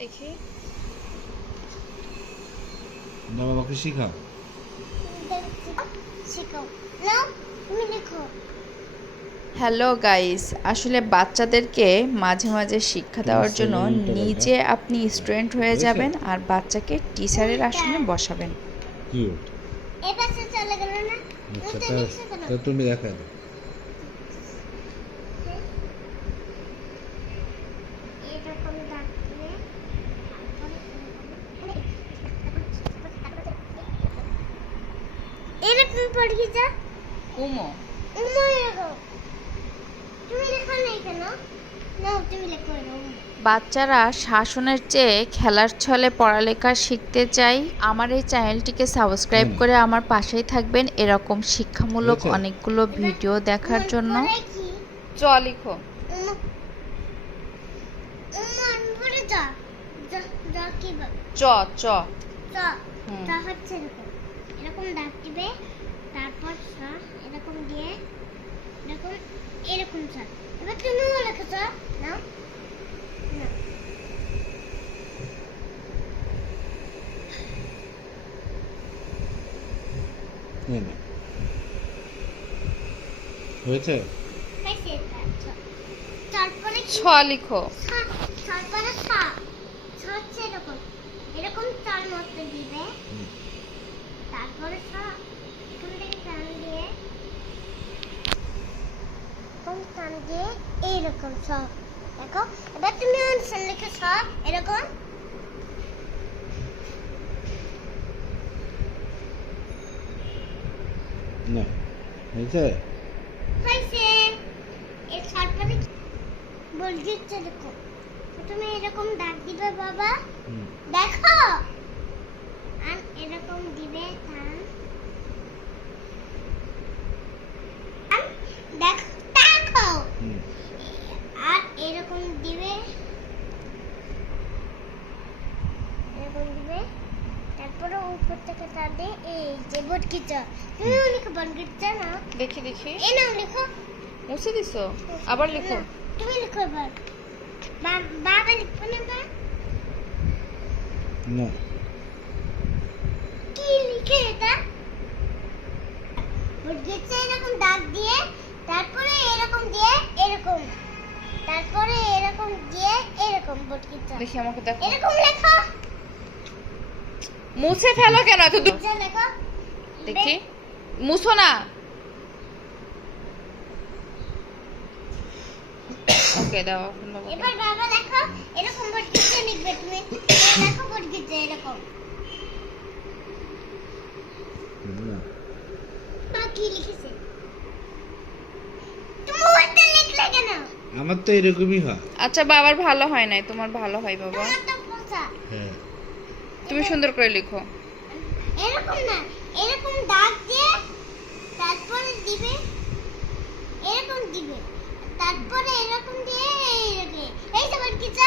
দেখি। না বাবাকে শিখাও। তুমি হ্যালো গাইস আসলে বাচ্চাদেরকে মাঝে মাঝে শিক্ষা দেওয়ার জন্য নিজে আপনি স্টুডেন্ট হয়ে যাবেন আর বাচ্চাকে টিচারের আসনে বসাবেন। কিউট এই পাশে চলে গেল না আচ্ছা ওইটা তা লিখছে কেন তা তুমি দেখা দাও এরকম দাগ দিয়ে এরকম পড়ি যা কুমো উমা এরকম। তুমি লেখো না কেন না তুমি লেখো বাচ্চারা শাসনের চেয়ে খেলার ছলে পড়ালেখা শিখতে চাই আমার এই চ্যানেলটিকে সাবস্ক্রাইব করে আমার পাশেই থাকবেন। এরকম শিক্ষামূলক অনেকগুলো ভিডিও দেখার জন্য। চ লিখো। চ চ। হুম। হচ্ছে এরকম। দিবে তারপর সা এরকম দিয়ে এরকম হয়েছে ছ। তারপরে কি? ছ লিখো তারপরে সা হচ্ছে এরকম এরকম চার মতো দিবে তারপরে সা এখান থেকে দিয়ে টান দিয়ে এইরকম সা দেখো এবার তুমি অনসান লিখে সা এরকম। না হয়েছে? হয়েছে। এর? বলছি দেখো তুমি এরকম দাগ দিবে বাবা। দেখো। আর এরকম দিবে টান আর দেখো দেখো হুম। আর এরকম দিবে। এরকম দিবে। তারপরে উপর থেকে তাদের এই যে বটকিচা তুমি লিখো বটকিচা না দেখি দেখি। এই নাও লিখো। মুছে দিছো? আবার লিখো। তুমি লিখো এবার। বা- বাবা লিখো না বা? না। কি লিখে এটা? বটকিচা তারপরে এরকম দিয়ে এরকম বটকিচা দেখি আমাকে দেখো। এরকম লেখো। মুছে ফেলো কেন? এত দূর যা লেখো। দেখি। মুছো না। ওকে দাও এবার বাবা দেখো এরকম বটকিচা লিখবে তুমি। দেখো বটকিচা এরকম। মা কি লিখেছে? আমার তো এরকমই হয় আচ্ছা বাবার ভালো হয় নাই তোমার ভালো হয় বাবা তুমি সুন্দর করে লিখো এরকম না এরকম দাগ দিয়ে তারপরে দিবে এরকম দিবে তারপরে এরকম দিয়ে এই এই সবার কিছু